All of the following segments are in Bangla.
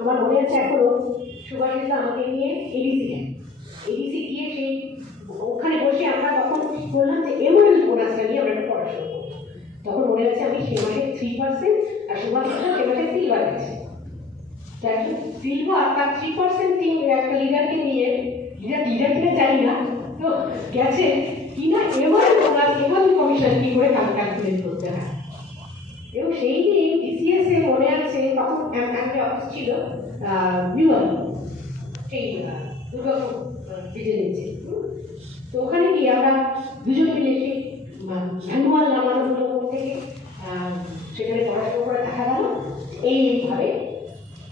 আমার মনে আছে এখনো সুভাষিতা আমাকে নিয়ে এডিসি গিয়ে সেই ওখানে বসে আমরা তখন বললাম যে এমআরএল বোনাসটা নিয়ে আমরা একটা পড়াশোনা করবো। তখন মনে আছে আমি সে মাসে 3% আর সুভাষিতা সে মাসে সিলভার গেছে। সিলভার তার 3% একটা লিডারকে নিয়ে লিডারকে জানি না তো গেছে কিনা এমআরএল বোনাস এমআরএল কমিশন কি করে ক্যালকুলেট করতে হয়। এবং সেই দিন টিসিএস এ মনে আছে তখন একটা অফিস ছিল বিউয়াল সেই দুর্গাপুর ডিজে নিচে। তো ওখানে গিয়ে আমরা দুজন মিলে সেই ম্যানুয়াল নামানোগুলো থেকে সেখানে পড়াশোনা করে দেখা গেল এইভাবে।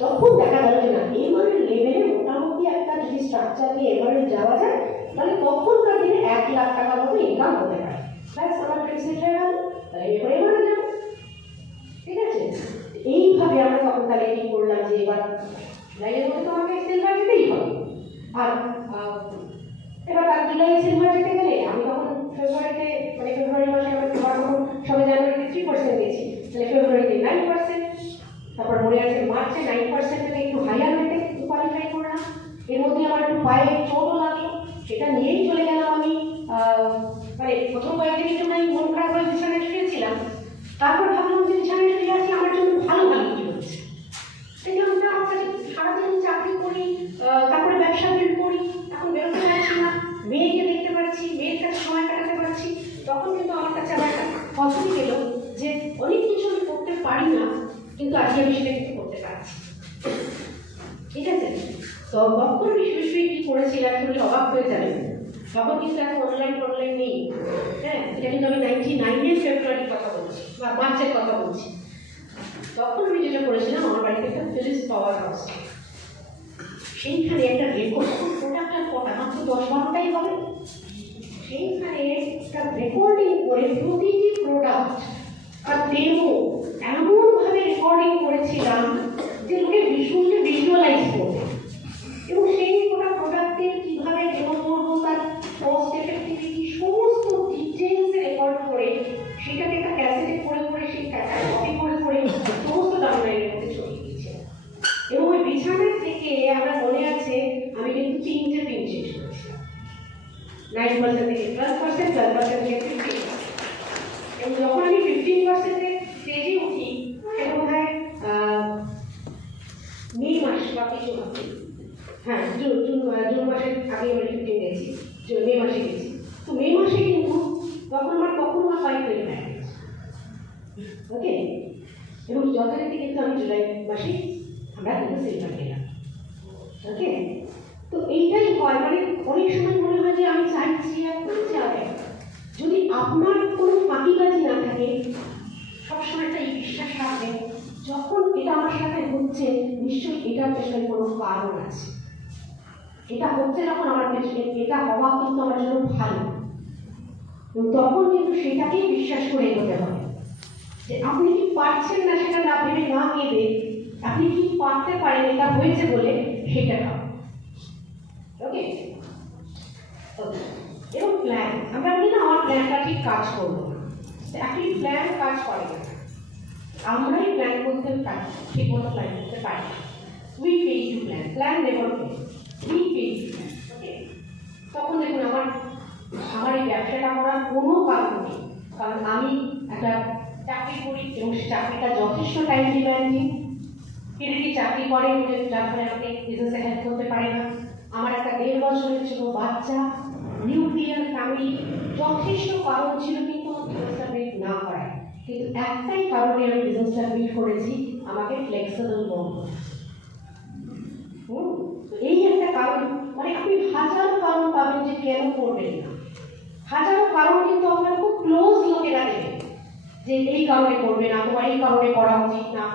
তখন দেখা গেল যে না এমআরএল লেভেলে মোটামুটি একটা যদি স্ট্রাকচার দিয়ে এমআরএল যাওয়া যায় তাহলে তখনকার দিনে 1 লাখ টাকার মতো ইনকাম হতে পারে। ব্যাস আমার প্রিন্সেস হয়ে গেল, তাহলে এরপরে এমআরএল যাবো। ঠিক আছে, এইভাবে আমরা তখন তাহলে কি করলাম যে এবার জুলাইয়ের মধ্যে তো আমাকে সিলভার যেতেই হবে। আর এবার তার জুলাই সিলভার যেতে গেলে আমি তখন ফেব্রুয়ারিতে মানে ফেব্রুয়ারি মাসে আমার তখন সবে জানুয়ারিতে 3% গেছি, তাহলে ফেব্রুয়ারিতে 9%, তারপর মনে আছে মার্চে 9% থেকে একটু হাইয়ার রেটে কোয়ালিফাই করলাম। এর মধ্যে আমার একটু পায়ে চোটও লাগলো, সেটা নিয়েই চলে গেলাম আমি মানে প্রথম কয়েকদিন একটু আমি মন খারাপ করে বিছানায় শুয়েছিলাম। তারপর ভাবলাম যে বিছানায় শুয়ে আছি আমার জন্য ভালো কি হচ্ছে। দেখলাম না আমার কাছে সারাদিন চাকরি করি, তারপরে ব্যবসা বিল্ড করি, এখন বেরোতে পারছি না, মেয়েকে দেখতে পাচ্ছি, মেয়ের কাছে সময় কাটাতে পারছি। তখন কিন্তু আমার কাছে আবার একটা পজিটিভ এলো যে অনেক কিছু আমি করতে পারি না কিন্তু আজকে আমি সেটা কিন্তু করতে পারছি। ঠিক আছে, তো বর্তমান বিশ্ববিদ্যালয়ে কি করেছিলাম শুনলে অবাক হয়ে যাবে। তখন কিন্তু এখন অনলাইন নেই। হ্যাঁ, এটা কিন্তু আমি 99-এর ফেব্রুয়ারির কথা বলছি বা মার্চের কথা বলছি। তখন আমি যেটা করেছিলাম আমার বাড়িতে একটা ফিলিপস পাওয়ার হাউস, সেইখানে একটা রেকর্ড প্রোডাক্টের কটা মাত্র 10-12টাই হবে, সেইখানে একটা রেকর্ডিং করে প্রতিটি প্রোডাক্ট আর ডেমো এমনভাবে রেকর্ডিং করেছিলাম যে লোকে ভীষণকে ভিজুয়ালাইজ করবে এবং সেই প্রোডাক্টের কীভাবে ডেমো করবো তার কস্ট এফেক্টিভিটি সমস্ত ডিটেলস রেকর্ড করে সেটাকে একটা ক্যাসেটে করে সেই কপি করে সমস্ত ডাউনলাইনের মধ্যে ছড়িয়ে দিয়েছিলাম। এবং ওই বিছানার থেকে আমার মনে আছে আমি কিন্তু 3টে প্রিন্ট শেষ করেছিলাম, 9% থেকে 12%, 12% থেকে 15%। এবং যখন আমি 15%-এ স্টেজে উঠি সেটা বোধ হয় মে মাস বা কিছু হবে, হ্যাঁ জুন মাসের আগে আমি 15 গেছি, মে মাসে গেছি। তো মে মাসে কিন্তু তখন আমার 5 হয়ে গেছে, ওকে। এবং যথারীতি কিন্তু আমি জুলাই মাসে আমরা কিন্তু সিলভার গেলাম, ওকে। তো এইটাই হয়, মানে অনেক সময় মনে হয় যে আমি চাইছি আর করছি আগে। যদি আপনার কোনো ফাঁকিবাজি না থাকে, সবসময় একটা এই বিশ্বাস রাখবেন যখন এটা আমার সাথে হচ্ছে নিশ্চয়ই এটার পেছনে কোনো কারণ আছে। এটা হচ্ছে যখন আমার পেছনে, এটা হওয়া কিন্তু আমার জন্য ভালো, তখন কিন্তু সেটাকেই বিশ্বাস করে এগোতে হবে। যে আপনি কি পারছেন না সেটা না ভেবে না কেঁদে আপনি কি পারতে পারেন এটা হয়েছে বলে সেটা খাও, ওকে। এবং প্ল্যান, আমরা বলি না আমার প্ল্যানটা ঠিক কাজ করবো না, অ্যাকচুয়ালি প্ল্যান কাজ করে না, আমরাই প্ল্যান করতে পারি, ঠিক মতো প্ল্যান করতে পারি। We fail to plan never fail, we fail to plan, okay. তখন দেখুন আমার এই ব্যবসাটা করার কোনো কারণ নেই, কারণ আমি একটা চাকরি করি এবং সে চাকরিটা যথেষ্ট টাইম ডিমান্ডিং। কেউ চাকরি করে যার ফলে আমাকে বিজনেসে হেল্প করতে পারে না। আমার একটা 1.5 বছরের ছোট বাচ্চা, নিউক্লিয়ার ফ্যামিলি, যথেষ্ট কারণ ছিল কিন্তু বিজনেসটা বিল্ড না করায়। কিন্তু একটাই কারণে আমি বিজনেসটা বিল্ড করেছি, আমাকে ফ্লেক্সিবল মন। এই একটা কারণ, মানে আপনি হাজারো কারণ পাবেন যে কেন করবেন না, হাজারো কারণ কিন্তু আপনার খুব ক্লোজ লোকেরা দেবেন যে এই কারণে করবে না, তোমার এই কারণে করা উচিত না।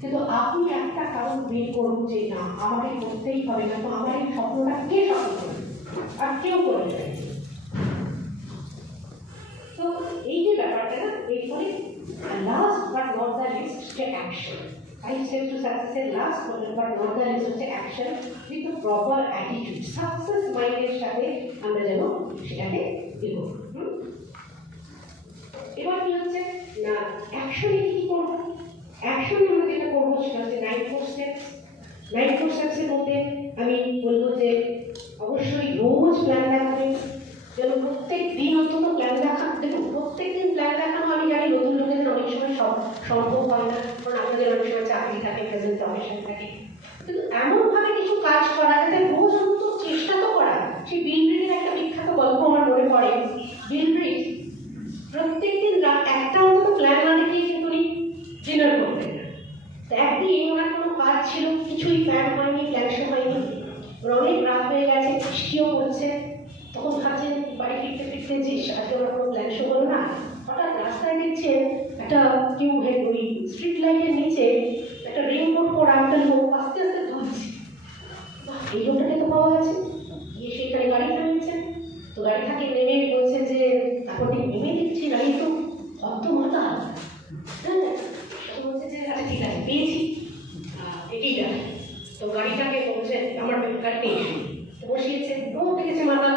কিন্তু আপনি একটা কারণ বের করুন যে না আমাকে করতেই হবে না, তো আমার এই স্বপ্নটা কে সফল করবে আর কেউ করে দেবে। তো এই যে ব্যাপারটা না, এই ফলে last but not the least হচ্ছে action. I said to success last but not the least হচ্ছে action with the proper attitude. Success মাইন্ডের সাথে আমরা যেন সেটাকে এগোবো। এবার কি হচ্ছে না, অ্যাকশনে কি করবো? অ্যাকশনে আমরা যেটা করবো সেটা হচ্ছে 9 স্টেপস। 9 স্টেপসের মধ্যে আমি বলবো যে অবশ্যই রোজ প্ল্যান দেখাবেন, যেন প্রত্যেক দিন অন্তত প্ল্যান দেখা। দেখুন, প্রত্যেক দিন প্ল্যান দেখানো আমি জানি নতুন লোকেদের অনেক সময় সম্ভব হয় না, কারণ আপনাদের অনেক সময় চাকরি থাকে, প্রেজেন্ট প্রফেশন থাকে। কিন্তু এমনভাবে কিছু কাজ করা যাতে রোজ অন্তত চেষ্টা তো করা। সেই বিল ব্রিটের একটা বিখ্যাত গল্প আমার মনে পড়ে। বিল ব্রিট প্রত্যেক দিন রাত একটা অন্তত প্ল্যান না দেখেই কিন্তু উনি ডিনার করতেন না। তো একদিন ওনার কোনো কাজ ছিল, কিছুই প্ল্যান হয়নি, প্ল্যান হয়নি, অনেক রাত হয়ে গেছে, বৃষ্টিও পড়ছে। তখন ভাবছেন বাড়ি ফিরতে ফিরতে যে আজকে ওরা কোনো প্ল্যান শো হলো না। হঠাৎ রাস্তায় দেখছেন একটা কেউ ওই স্ট্রিট লাইটের নিচে একটা রেইনকোট পরা একটা লোক আস্তে আস্তে ধুলছে। এই লোকটাকে তো পাওয়া গেছে, গিয়ে সেখানে গাড়ি থামিয়েছেন। তো গাড়ি থেকে নেমে বলছে যে তারপর নেমে দিচ্ছি গাড়ি তো অত মাথা। হ্যাঁ, বলছে যে আচ্ছা ঠিক আছে পেয়েছি, এটাই দেখ। তো গাড়িটাকে বলছে আমার গাড়িতে এসে বসিয়েছে, ও দেখেছে মাথা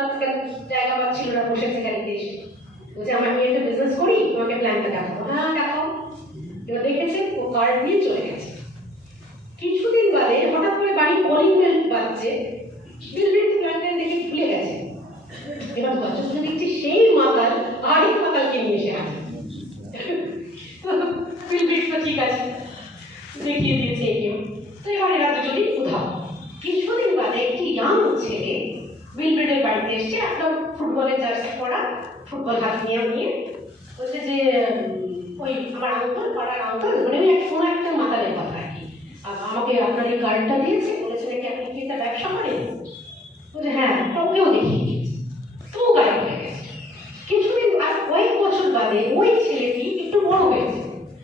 জায়গা পাচ্ছিল না, বসেছে গাড়িতে এসে। বলছে আমি একটা বিজনেস করি, তোমাকে প্ল্যানটা দেখাবো। হ্যাঁ দেখাও। এবার দেখেছে ও কার্ড নিয়ে চলে গেছে। কিছুদিন বাদে হঠাৎ করে বাড়ি কলিং বেল বাজছে, বিল ব্রিট প্ল্যানটা দেখে ভুলে গেছে। এবার দরজা দেখছি সেই মাতাল আরেক মাতালকে নিয়ে এসে আসে। বিল ব্রিট তো ঠিক আছে, দেখিয়ে দিয়েছে এটিএম। তো এবার এরা দুজনেই উধাও। কিছুদিন বাদে একটি ইয়াং ছেলে বিল ব্রিটের বাড়িতে এসছে, একটা ফুটবলের জার্সি পরা, ফুটবল হাত নিয়ে বলছে যে ওই আমার আঙ্কল, পাড়ার আঙ্কল, মানে ওই কোনো একটা মাতালের কথা আর কি, আমাকে আপনার এই কার্ডটা দিয়েছে, বলেছে নাকি আপনি কি এটা ব্যবসা করেন? বলছে হ্যাঁ, ওকেও দেখিয়ে দিয়েছে। তো গাড়ি হয়ে গেছে। কিছুদিন আর কয়েক বছর বাদে ওই ছেলেটি একটু বড় হয়েছে,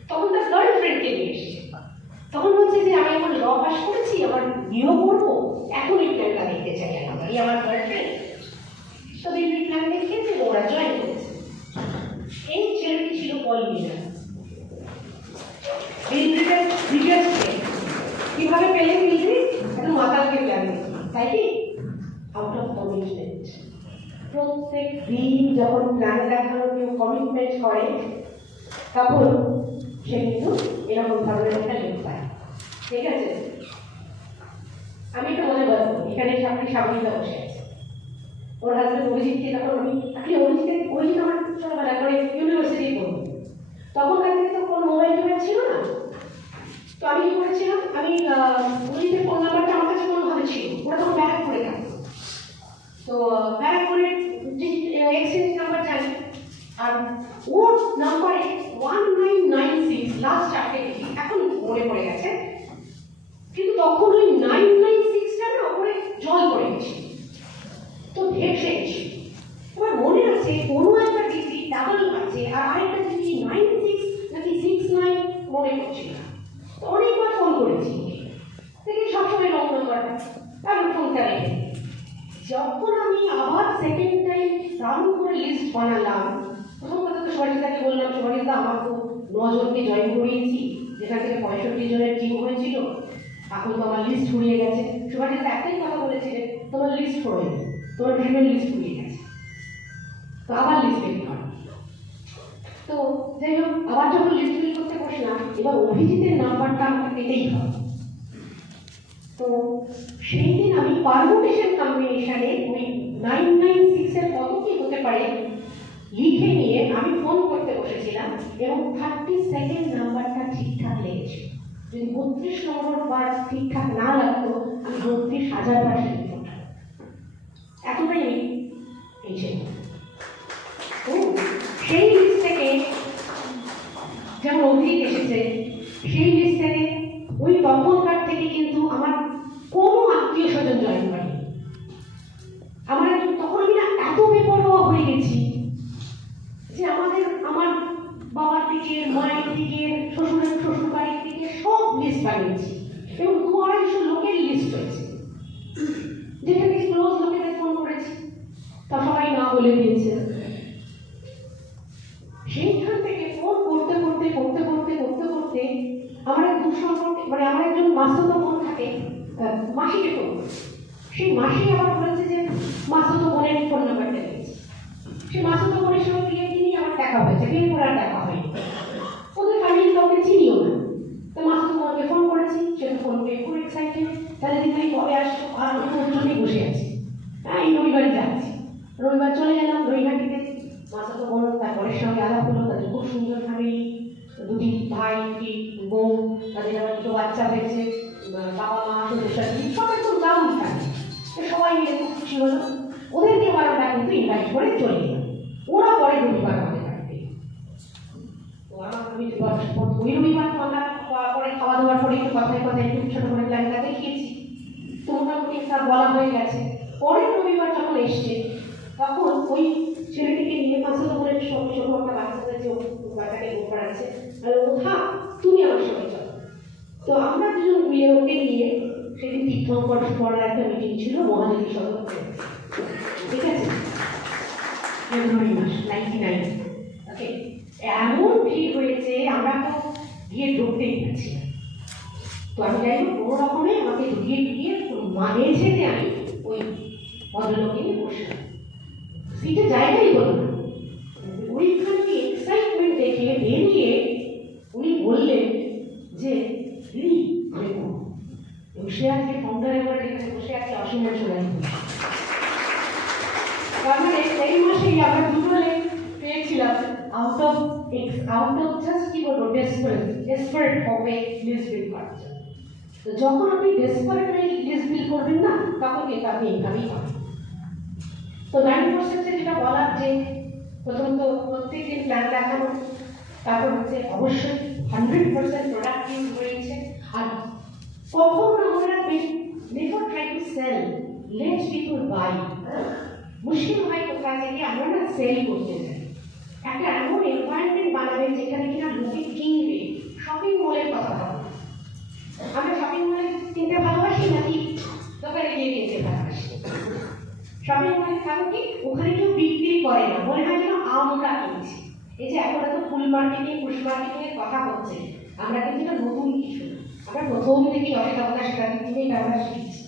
তখন তার গার্লফ্রেন্ডকে নিয়ে এসেছে। তখন বলছে যে আমি এখন ল পাস করেছি, আমার বিয়েও করবো, এখন এই প্ল্যানটা দেখতে চাই এই আমার গার্লফ্রেন্ড। তো বিল প্ল্যান দেখিয়েছে, ওরা জয়েন করেছে। এই ছেলেটি ছিল পল মিলার। বিল ব্রিটের বিগেস্ট ফ্রেন্ড। কিভাবে পেলেন বিল ব্রিট? একটা মাতালকে প্ল্যান দিয়েছে, তাই কি? Out of commitment. প্রত্যেক দিন যখন প্ল্যান দেখানোর কেউ কমিটমেন্ট করে, তখন সে কিন্তু এরকম ধরনের একটা লোক পায়। ঠিক আছে, আমি একটু মনে বলবো, এখানে আপনি সাবলীলা বসে আছে, ওর হাজবেন্ড অভিজিৎকে, তখন আমি অভিজিৎ আমার ছোটবেলা করে ইউনিভার্সিটি পড়ব, তখন কাছে তো কোনো মোবাইল টোবাইল ছিল না। তো আমি কি করেছিলাম, আমি অভিজিতের ফোন নাম্বারটা আমার কাছে কোনোভাবে ছিল, ওরা তখন ব্যাক করে থাকতো। তো ব্যাক করে এক্সচেঞ্জ নাম্বার জানি, আর ওর নাম্বারে 1996 লাস্ট চারটে দেখি, এখন মনে পড়ে গেছে, কিন্তু তখন ওই 996টা না ওপরে জল পড়ে গেছে, তো ভেসে গেছে। আমার মনে আছে কোনো একটা ডিগ্রি ডাবল আছে, আর আরেকটা ডিগ্রি 96 নাকি 69 মনে পড়ছে না। তো অনেকবার ফোন করেছি, দেখি সবসময় রং নাম্বারটা, আমি ফোনটা রেখে। যখন আমি আবার সেকেন্ড টাইম দারুণ করে লিস্ট বানালাম, প্রথম কথা তো সুভাষিতাকে বললাম, সুভাষিতা আমার তো 9 জনকে জয়েন করিয়েছি, যেখান থেকে 65 জনের টিম হয়েছিল, এখন তো আমার লিস্ট ফুরিয়ে গেছে। সুভাষিতা একটাই কথা বলেছিলেন, তোমার লিস্ট ফুরিয়ে, তোমার ড্রিমের লিস্ট ফুরিয়ে গেছে, তো আবার লিস্ট বের কর। তো যাই হোক, আবার যখন লিস্ট বিল করতে বসলাম, এবার অভিজিতের নাম্বারটা আমাকে পেতেই হবে। তো সেই দিন আমি পারমুটেশন কম্বিনেশনে ওই 996 এর কত কি হতে পারে লিখে নিয়ে আমি ফোন করতে বসেছিলাম, এবং 32nd নাম্বারটা ঠিকঠাক লেগেছে। যদি 32 নম্বর বার ঠিকঠাক না লাগতো, আমি 32,000 বার লিখতাম। এতটাই আমি পেয়েছি। তো সেই লিস্ট থেকে যেমন অভিজিৎ এসেছে, সেই লিস্ট থেকে ওই তখনকার থেকে কিন্তু আমার কোনো আত্মীয় স্বজন জয়েন করেনি। আমার তখন আমি না এত বেপরোয়া হয়ে গেছি যে আমার বাবার দিকে, মায়ের দিকে, শ্বশুর বাড়ির দিকে সব লিস্ট বানিয়েছি, এবং 200-250 লোকের লিস্ট হয়েছে, যেটা থেকে ক্লোজ লোকেদের ফোন করেছি, তা সবাই না বলে দিয়েছে। সেইখান থেকে ফোন করতে করতে করতে করতে করতে করতে আমার এক দুঃসম্পর্কে, মানে আমার একজন মাসুতো বোন থাকে, মাসিকে ফোন, সেই মাসি আবার বলেছে যে মাসুতো বোনের ফোন নাম্বারটা দিয়েছে। সেই মাসুতো বোনের সঙ্গে বিয়ে দিনই আমার দেখা হয়েছে, বিয়ে করার দেখা হয়নি, ওদের ফ্যামিলির কাউকে চিনিও না। তো মাসুতো বোনকে ফোন করেছি, সে তো ফোন পেয়ে খুব এক্সাইটেড, আর আমি ওর জন্যই বসে আছি, হ্যাঁ এই রবিবারে যাচ্ছি। রবিবার চলে গেলাম রবিঘাটিতে, মাসাতো বোন তারপরের সঙ্গে আলাপ হলো, তাদের খুব সুন্দর ফ্যামিলি, দুটি ভাই কি বউ, তাদের আবার দুটো বাচ্চা হয়েছে, বাবা মা সদস্য সব একদম দারুণ থাকে, সবাই মিলে খুব খুশি হলো। ওদেরকে আবার আমরা কিন্তু ইনভাইট করে চলে গেলাম, ওরা পরে রবিবার আমাদের বাড়িতে। তো আমার ওই রবিবার আমরা পরে খাওয়া দাওয়ার পরে একটু কথায় কথায় একটু ছোটো করে প্ল্যানটা দেখিয়েছি, তো মোটামুটি তার বলা হয়ে গেছে। পরের রবিবার যখন এসছে তখন ওই ছেলেটিকে নিয়ে মাসাতো বোনের সঙ্গে ছোটো একটা বাচ্চাদের যে বাচ্চাকে গোপার আছে, ও থাক তুমি আমার সঙ্গে চলো। তো আমরা দুজন মিলে ওকে নিয়ে সেদিন তীর্থঙ্কর পড়ার একটা মিটিং ছিল মহাদেবী সদর, ঠিক আছে, ফেব্রুয়ারি মাস 99। ওকে, এমন ভিড় হয়েছে আমরা তো গিয়ে ঢুকতেই পারছি না। তো আমি যাই হোক কোনো রকমে আমাকে ঢুকিয়ে মেঝেতে আমি ওই ভদ্রলোকে নিয়ে বসলাম, সিটে জায়গাই হলো না। ওইখানে এক্সাইটমেন্ট দেখে বেরিয়ে উনি বললেন যে দিদি আমি বসে আজকে কাউন্টারে করে এখানে বসে আছি অসীমের চলে তার মানে এই মাসেই আমরা দুটো লেখ পেয়েছিলাম আউট অফ জাস্ট কি বলবো ডেসপারেট হবে লিস্ট বিল করার জন্য। তো যখন আপনি ডেসপারেট হয়ে লিস্ট বিল করবেন না তখন কিন্তু আপনি ইনকামই পাবেন। তো 90% যেটা বলার যে প্রথম তো প্রত্যেকদিন প্ল্যান দেখানো, তারপর হচ্ছে অবশ্যই 100% প্রোডাক্ট ইউজ হয়েছে। আর কখন মনে রাখবেন, never try to sell, let people buy. মুশকিল হয় কোথায় থেকে আমরা না সেল করতে চাই, একটা এমন এনভায়রনমেন্ট বানাবেন যেখানে কিনা লোকে কিনবে। শপিং মলের কথা ভাবুন, আমরা শপিং মলে কিনতে ভালোবাসি নাকি দোকানে গিয়ে কিনতে ভালোবাসি? শপিং মলের কারণ কি, ওখানে কেউ বিক্রি করে না, মনে হয় যেন আমরা কিনছি। এই যে এখন এত ফুল মার্কেটিং পুশ মার্কেটিং এর কথা হচ্ছে, আমরা কিন্তু এটা নতুন কিছু, আমরা প্রথম থেকেই অনেকটা সেখান থেকেই ব্যবহার শিখছি।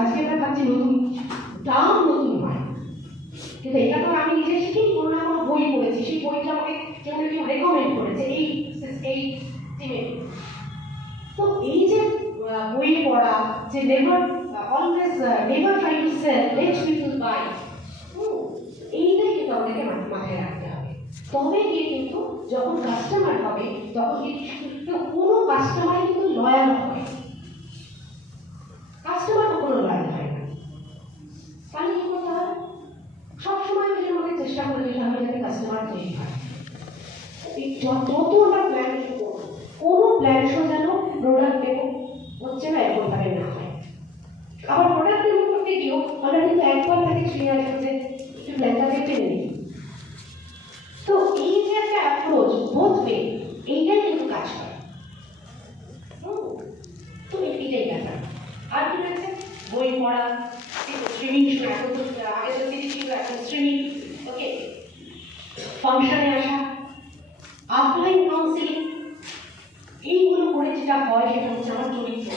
আজকে আমরা ভাবছি নতুন কিছু, দাম নতুন হয়, কিন্তু এটা তো আমি নিজে শিখিনি, কোনো না আমার বই পড়েছি, সেই বইটা আমাকে কেউ না কেউ রেকমেন্ড করেছে এই টিমে। তো এই যে বইয়ে পড়া যে never try to sell, let people buy, এইটাই কিন্তু আমাদেরকে মাথায় রাখতে হবে। তবে গিয়ে কিন্তু যখন কাস্টমার হবে তখন কিন্তু কোনো কাস্টমার কিন্তু লয়াল হয়, কাস্টমার কখনো লয়াল হয় না। তাহলে কি করতে হবে, সবসময় আমাদের চেষ্টা করে যেতে হবে যাতে কাস্টমার তৈরি হয়। যত আমরা প্ল্যান করবো, কোনো প্ল্যান শো যেন প্রোডাক্ট ডেমো হচ্ছে না এরকমভাবে না হয়। আবার প্রোডাক্ট ডেমো করতে গিয়েও আমরা কিন্তু একবার তাকে শুনে আসবো যে একটু প্ল্যানটা দেখতে নেই। তো এই যে একটা অ্যাপ্রোচ বোথ ওয়ে, এইটাই কিন্তু কাজ করে। তো এইটাই ব্যাপার। আর কি রয়েছে, বই পড়া, স্ট্রিমিং, এখন তো আগে তো সিডি ছিল, এখন স্ট্রিমিং, ওকে, ফাংশনে আসা, আপলাইন কাউন্সিলিং, এইগুলো করে যেটা হয় সেটা হচ্ছে আমার চরিত্র।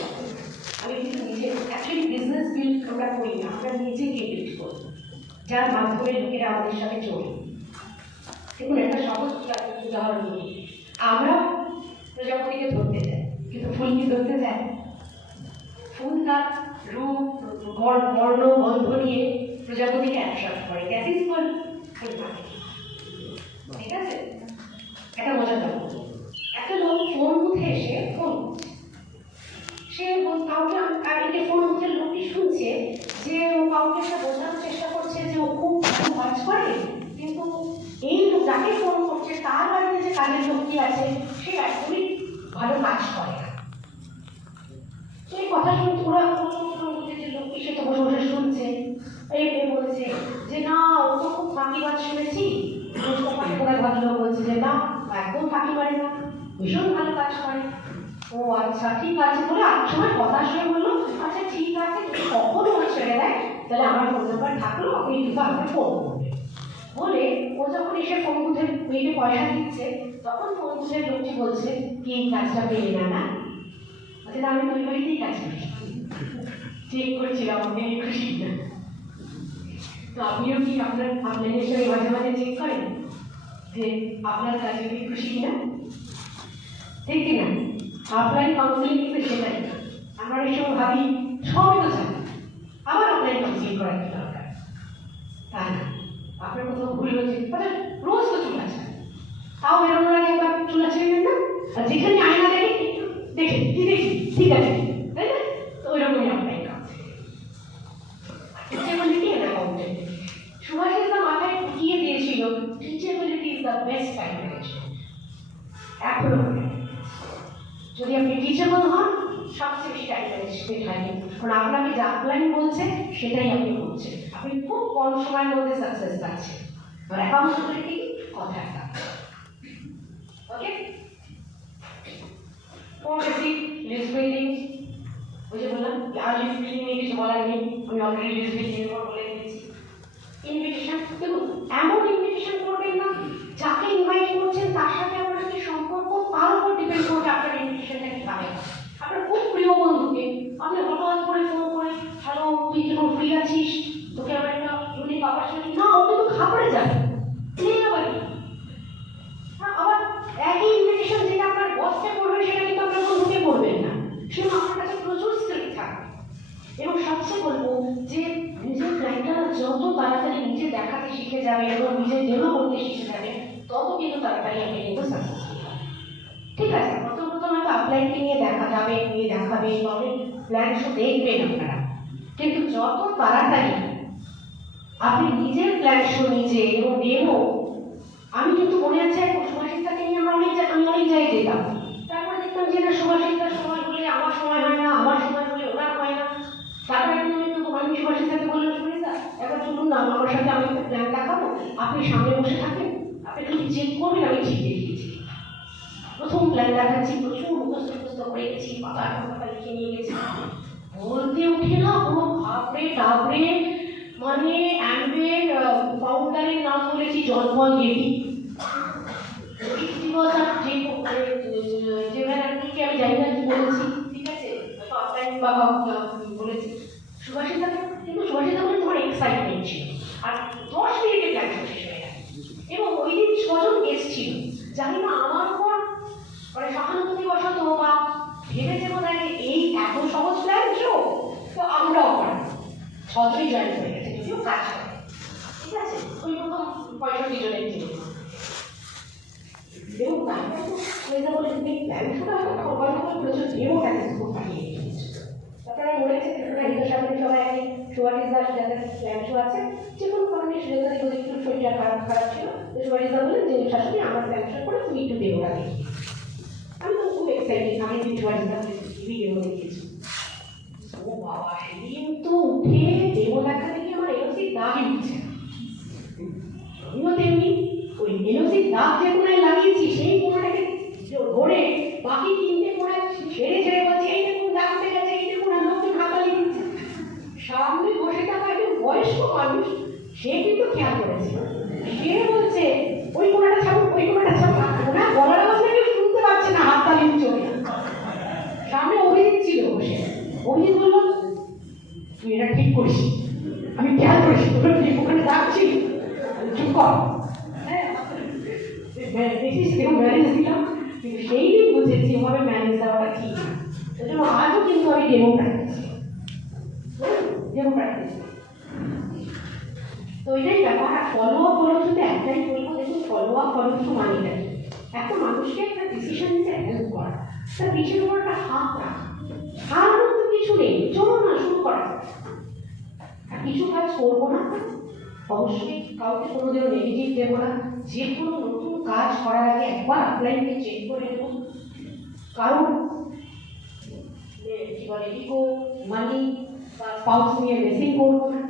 আমি কিন্তু নিজে অ্যাকচুয়ালি বিজনেস বিল্ড আমরা করি না, আমরা নিজেকে বিল্ড করি, যার মাধ্যমে লোকেরা আমাদের সাথে চলে। দেখুন একটা সহজ উদাহরণ দিই, আমরা প্রজাপতিকে ধরতে যাই, কিন্তু ফুল কি ধরতে যায়? ফুল তার রূপ বর্ণ গন্ধ নিয়ে প্রজাপতিকে অ্যাট্রাক্ট করে, দ্যাট ইজ কল্ড ফুল মার্কেটিং, ঠিক আছে? একটা মজার ব্যাপার, একটা লোক ফোন বুথে এসে ফোন সে কাউকে এই ফোন বুথের লোকটি শুনছে যে ও কাউকে সে বোঝানোর চেষ্টা করছে যে ও খুব ভালো কাজ করে, কিন্তু এই লোক যাকে ফোন করছে তার বাড়িতে যে কাজের লোকটি আছে সে একদমই ভালো কাজ করে না। তো এই কথা শুনতে ওরা যে লোকটি সে তো বসে বসে শুনছে, এই বলছে যে না ও তো খুব ফাঁকিবাজ শুনেছি, ওরা ভাবলো বলছে যে না একদম ফাঁকি মারে না, ভীষণ ভালো কাজ করে। ও আচ্ছা ঠিক আছে বলে 8 সময় কথা শুনে বললো আচ্ছা ঠিক আছে, কখন ওরা ছেড়ে দেয় তাহলে আমার ফোন নাম্বার থাকলো, আপনি কিন্তু আমাকে ফোন করবেন বলে ও যখন এসে ফোন বুথে মেয়েকে পয়সা দিচ্ছে তখন ফোন বুথের লোকটি বলছে কি এই কাজটা পেয়ে না? আচ্ছা আমি ওই বাড়িতেই কাজ করি, চেক করেছিলাম আপনি খুশি না? তো আপনিও কি আপনার আপনাদের সঙ্গে মাঝে মাঝে চেক করেন যে আপনার কাজে কি খুশি কিনা, ঠিক কিনা? অফলাইন কাউন্সিলিং কিন্তু সেটাই। আমরা এই সময় ভাবি সবই তো জানি, আবার অনলাইন কাউন্সিলিং করার কি দরকার? তা না, আপনার কোথাও ভুল হয়েছে, আচ্ছা রোজ তো চুল আছে, তাও বেরোনোর আগে একবার চুল আছে না, আর যেখানে আয়না দেখে একটু দেখে কি দেখি ঠিক আছে, তাই না? তো ওই রকমই online counselling. Teachability and accountability, Subhashis দা মাথায় ঢুকিয়ে দিয়েছিল teachability is the best time management. এখনো যদি আপনি টিচেবল হন, সবচেয়ে বেশি টাইম ম্যানেজমেন্ট হয়, কিন্তু কারণ আপনাকে যা প্ল্যান বলছে সেটাই আপনি করছেন, আপনি খুব কম সময়ের মধ্যে সাকসেস পাচ্ছেন। আর অ্যাকাউন্টেবিলিটি কথা একটা, ওকে? পলিসি লিস্ট বিল্ডিং, ওই যে বললাম আর লিস্ট বিল্ডিং নিয়ে কিছু বলার নেই, আমি অলরেডি লিস্ট বিল্ডিং এর বলে দিয়েছি। ইনভিটেশন, দেখুন এমন ইনভিটেশন করবেন না যাকে ইনভাইট করছেন তার সাথে আপনার যে সম্পর্ক তার উপর ডিপেন্ড করবে আপনার ইনভিটেশনটা কি পাবে। আপনার খুব প্রিয় বন্ধুকে আপনি হঠাৎ করে ফোন করে, হ্যালো তুই যখন ফ্রি আছিস, তোকে আমার একটা ইউনিক অপরচুনিটি, না ও কিন্তু খাবারে যাবে নেই আবার কি। আবার একই ইনভিটেশন যেটা আপনার বসকে করবে সেটা কিন্তু আপনার বন্ধুকে করবেন না, সেটা আপনার কাছে প্রচুর স্ক্রিপ্ট থাকবে। এবং সবচেয়ে বলবো যে নিজের প্ল্যানটা যত তাড়াতাড়ি নিজে দেখাতে শিখে যাবে এবং নিজে ডেমো করতে শিখে যাবে, তত কিন্তু তাড়াতাড়ি আপনি কিন্তু সাকসেসফুল হবে। ঠিক আছে, প্রথম হয়তো আপলাইনকে নিয়ে দেখা যাবে, নিয়ে দেখাবে, অনেক প্ল্যান শো দেখবেন আপনারা, কিন্তু যত তাড়াতাড়ি আপনি নিজের প্ল্যান শো নিজে এবং ডেমো, আমি কিন্তু মনে আছে সুভাষিতাকে নিয়ে আমি অনেক জায়গায় যেতাম, তারপরে দেখতাম যে না সুভাষিতার সময় হলে আমার সময় হয় না, আমার সময় হলে ওনার হয় না। তারপরে আমি সুভাষিতাকে বললাম, সুভাষিতা একবার চলুন না আমার সাথে, আমি একটা প্ল্যান দেখাবো, আপনি সামনে বসে থাকেন, আপনি একটু চেক করবেন, আমি ঠিক দেখিয়েছি। প্রথম প্ল্যান দেখাচ্ছি, প্রচুর মুখস্থ করে গেছি, পাতা লিখে নিয়ে গেছি, বলতে উঠে না পুরো ভাবড়ে টাবড়ে, মানে অ্যাম্বের ফাউন্ডারের নাম বলেছি জলপল গেটি, আমি জানি না কি বলেছি, ঠিক আছে বলেছি সুভাষিতা, কিন্তু সুভাষিতা বলে তোমার এক্সাইটমেন্ট ছিল, আর 10 মিনিটে প্ল্যান শেষ হয়ে গেছে। এবং ওই দিন 6 জন গেস্ট ছিল, জানি না আমার উপর মানে সহানুভূতি বসত বা ভেবেছে বোধ হয় এই এত সহজ প্ল্যান ছিল, তো আমরাও পারি, 6 জনই জয়েন হয়ে গেছে, যদিও কাজ করে, ঠিক আছে? ওই প্রথম 65 জনের ছিল। এবং তারপরে তো সুবিধা বলে তুমি প্ল্যান শোনা প্রচুর ডেমোটাকে খুব পাঠিয়ে দিয়েছে। আপনারা মনে আছে হিন্দু সামনে সবাই আগে সুভাষিসদার যাদের প্ল্যান শো আছে, যে কোনো কারণে সুবিধা দিকে একটু শরীরটা খারাপ ছিল, তো সুভাষিসদা বলেন যে শাশুড়ি আমার প্ল্যান শো করে তুমি একটু ডেমোটা দেখি। আমি তো খুব এক্সাইটেড, আমি দিন সুভাষিসদা ডেমো দেখিয়েছি। ও বাবা, সেদিন তো উঠে ডেমো দেখা দেখি আমার এনওসি দাগই উঠছে, আমিও তেমনি ওই এনওসি দাগ যে কোনায় লাগিয়েছি সেই কোনাটাকে ধরে বাকি 3টে কোনা ছেড়ে বলছে এই দেখুন দাগ উঠে গেছে, এই দেখুন লোকজন হাতালি দিচ্ছে। সামনে বসে থাকা একজন বয়স্ক মানুষ, সে কিন্তু খেয়াল করেছে, সে বলছে ওই কোনাটা ছাড়ুন, ওই কোনাটা ছাড়ুন, ওনার গলার আওয়াজ কেউ শুনতে পাচ্ছে না, হাততালি চলে। সামনে অভিজিৎ ছিল বসে, অভিজিৎ বলল তুই এটা ঠিক করিস, আমি খেয়াল করিস তোর ঠিক ওখানে দাগ ছিল, চুপ কর। দেখিস কেউ ম্যানেজ দিলাম, কিন্তু সেই দিন বুঝেছি ওভাবে ম্যানেজ দেওয়াটা ঠিক না, সেজন্য আজও কিন্তু আমি ডেমো প্র্যাকটিস। তো এটাই ব্যাপার। ফলো আপ শুধু একটাই বলবো, দেখুন ফলো আপ শুধু মানিটা একটা মানুষকে একটা ডিসিশন নিতে হেল্প করা, তার পিছনে উপর একটা হাত রাখা, হার মতো কিছু নেই, চলো না শুরু করা। আর কিছু কাজ করবো না, অবশ্যই কাউকে কোনোদিনও নেগেটিভ দেবো না, যে কোনো নতুন কাজ করার আগে একবার অফলাইনকে চেক করে নেব, কারণ কি বলে ইগো মানি বা স্পাউস নিয়ে মেসিং করবো না,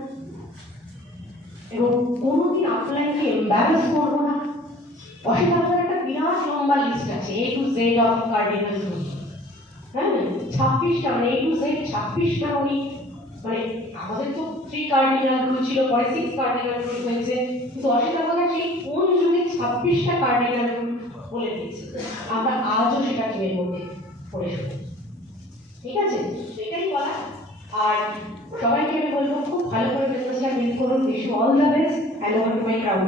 এবং কোনোদিন অফলাইনকে এম্বারেস করবো না। অসীমার একটা বিরাট লম্বা লিস্ট আছে, A to Z of cardinal rule, হ্যাঁ 26টা, মানে A to Z 26টা উনি, মানে আমাদের তো 3 কার্ডিনাল রুল ছিল, পরে 6 কার্ডিনাল রুল হয়েছে, কিন্তু অসীমার সেই কোন যুগে 26টা কার্ডিনাল রুল বলে দিয়েছে, আমরা আজও সেটা ট্রেন করতে পড়ে শুনি, ঠিক আছে? সেটাই বলা। আর সবাইকে আমি বলবো খুব ভালো করে বিজনেসটা বিল্ড করুন, wish you all the best, and over to my crowd.